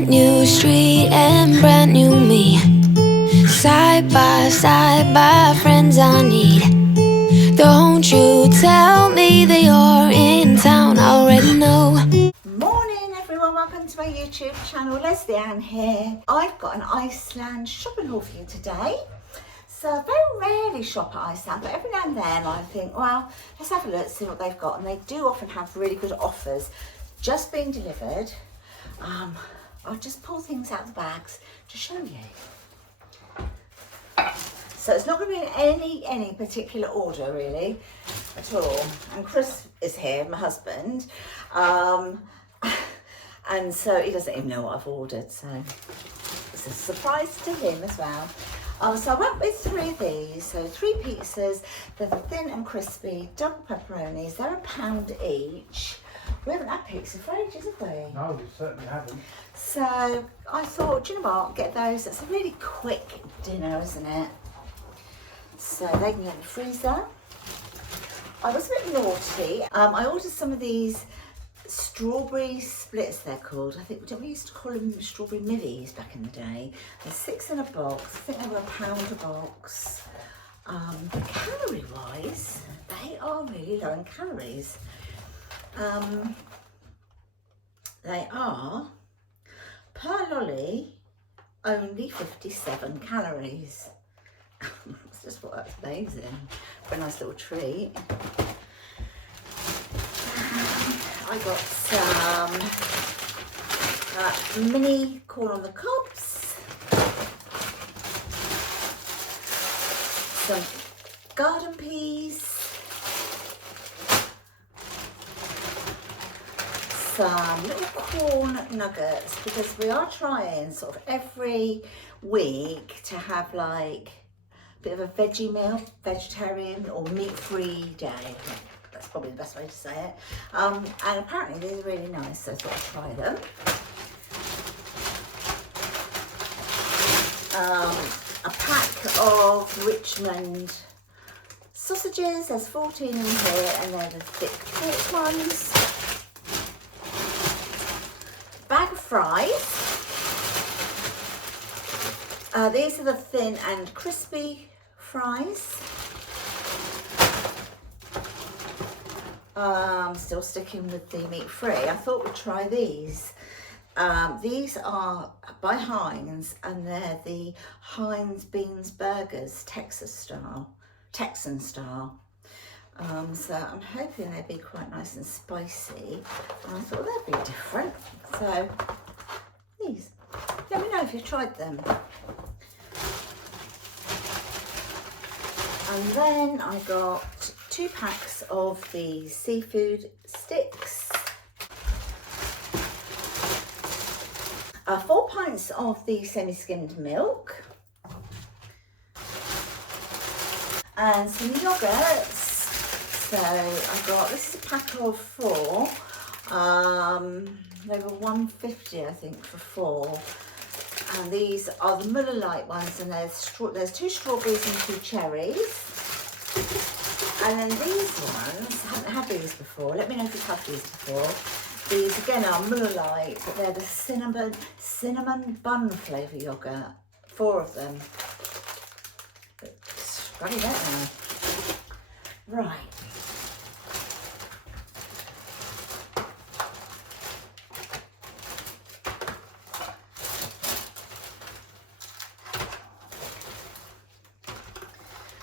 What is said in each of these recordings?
Brand new street and brand new me. Side by friends I need. Don't you tell me that you're in town, I already know. Morning everyone, welcome to my YouTube channel. Lesleyanne here. I've got an Iceland shopping haul for you today. So I very rarely shop at Iceland, but every now and then I think, well, let's have a look, see what they've got. And they do often have really good offers. Just being delivered. I'll just pull things out of the bags to show you. So it's not going to be in any particular order really at all. And Chris is here, my husband, and so he doesn't even know what I've ordered. So it's a surprise to him as well. So I went with 3 of these. So 3 pizzas. They're the thin and crispy double pepperonis. They're £1 each. We haven't had pizza for ages, have we? No, we certainly haven't. So I thought, do you know what, get those. It's a really quick dinner, isn't it? So they can get in the freezer. I was a bit naughty. I ordered some of these strawberry splits, they're called. I think, we used to call them strawberry minis back in the day. There's 6 in a box. I think they were £1 a box. But calorie wise, they are really low in calories. They are, per lolly, only 57 calories. I just thought that was amazing. For a nice little treat. I got some mini corn on the cobs, some garden peas, some little corn nuggets, because we are trying sort of every week to have like a bit of a veggie meal, vegetarian or meat-free day. That's probably the best way to say it. And apparently these are really nice, so I thought I'd try them. A pack of Richmond sausages. There's 14 in here, and they're the thick pork ones. Bag of fries. These are the thin and crispy fries. Still sticking with the meat-free. I thought we'd try these. These are by Heinz, and they're the Heinz Beans Burgers, Texan style. So I'm hoping they'd be quite nice and spicy. And I thought they'd be different. So these. Let me know if you've tried them. And then I got 2 packs of the seafood sticks, 4 pints of the semi-skimmed milk, and some yogurts. So I got, this is a pack of 4. They were £1.50 I think for 4. And these are the Muller Light ones, and there's 2 strawberries and 2 cherries. And then these ones, I haven't had these before. Let me know if you've had these before. These again are Muller Light, but they're the cinnamon bun flavour yogurt. 4 of them. Scrubby, don't they? Right.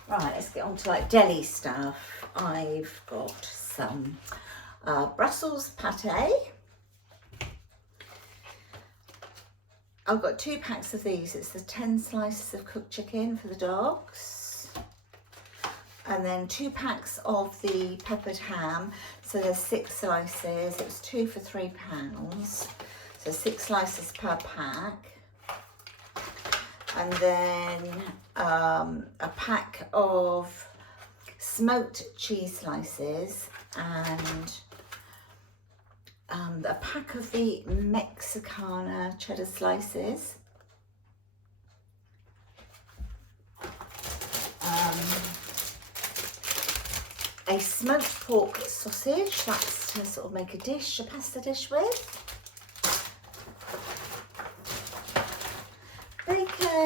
Right, let's get on to like deli stuff. I've got some Brussels pate. I've got 2 packs of these. It's the 10 slices of cooked chicken for the dogs. And then 2 packs of the peppered ham. So there's 6 slices. It was 2 for £3. So 6 slices per pack. And then a pack of smoked cheese slices, and a pack of the Mexicana cheddar slices, a smoked pork sausage, that's to sort of make a dish, a pasta dish with,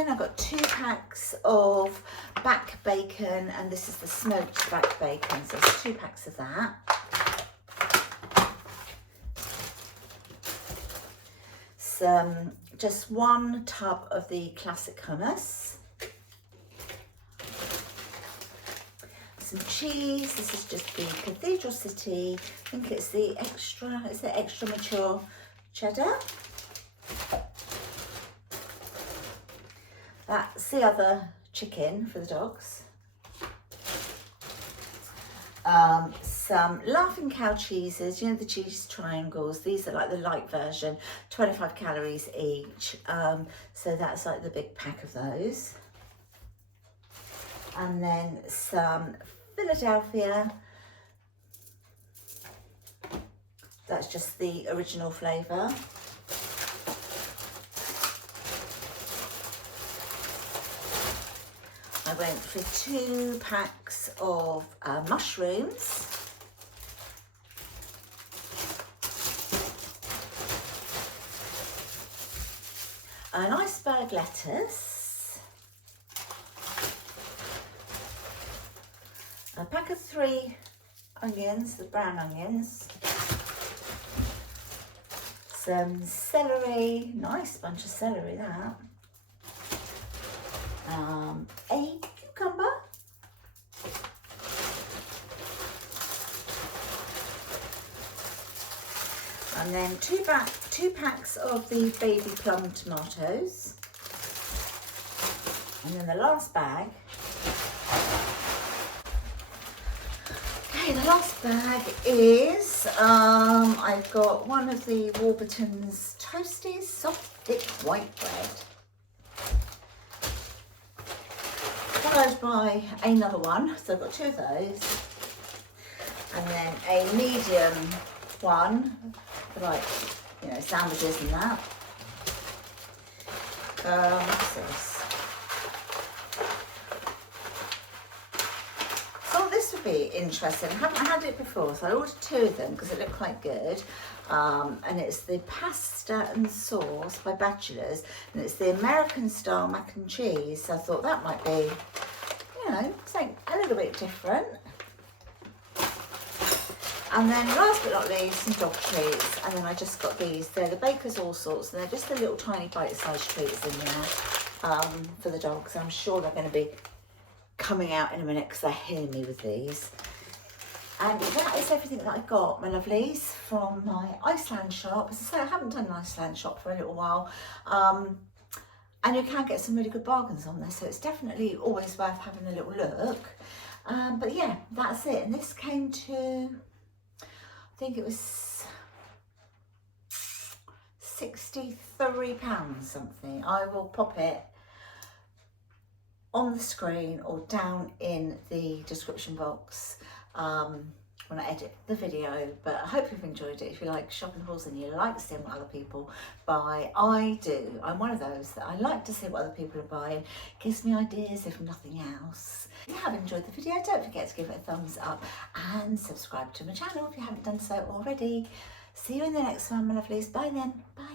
bacon. I've got 2 packs of back bacon, and this is the smoked back bacon, so there's 2 packs of that. Just 1 tub of the classic hummus. Some cheese. This is just the Cathedral City. I think it's the extra mature cheddar. That's the other chicken for the dogs. Some Laughing Cow cheeses, you know, the cheese triangles. These are like the light version, 25 calories each. So that's like the big pack of those. And then some Philadelphia. That's just the original flavour. I went for 2 packs of mushrooms. An iceberg lettuce. A pack of 3 onions, the brown onions. Some celery, nice bunch of celery that. A cucumber. And then 2 packs of the baby plum tomatoes. And then the last bag. Okay, the last bag is, I've got one of the Warburton's Toasties, soft thick white bread. Followed by another one, so I've got 2 of those. And then a medium one for, like, you know, sandwiches and that. What's this? So this would be interesting. I haven't had it before, so I ordered 2 of them because it looked quite good. And it's the pasta and sauce by Bachelors, and it's the American style mac and cheese. So I thought that might be, you know, something a little bit different. And then last but not least, some dog treats. And then I just got these. They're the Baker's All Sorts, and they're just the little tiny bite-sized treats in there for the dogs. I'm sure they're going to be coming out in a minute because they're hitting me with these. And that is everything that I got, my lovelies, from my Iceland shop. As I say, I haven't done an Iceland shop for a little while. And you can get some really good bargains on there, so it's definitely always worth having a little look. But yeah, that's it. And this came to, I think it was £63 something. I will pop it on the screen or down in the description box when I edit the video. But I hope you've enjoyed it. If you like shopping hauls and you like seeing what other people buy, I do. I'm one of those that I like to see what other people are buying. Gives me ideas, if nothing else. If you have enjoyed the video, don't forget to give it a thumbs up and subscribe to my channel if you haven't done so already. See you in the next one, my lovelies. Bye then. Bye.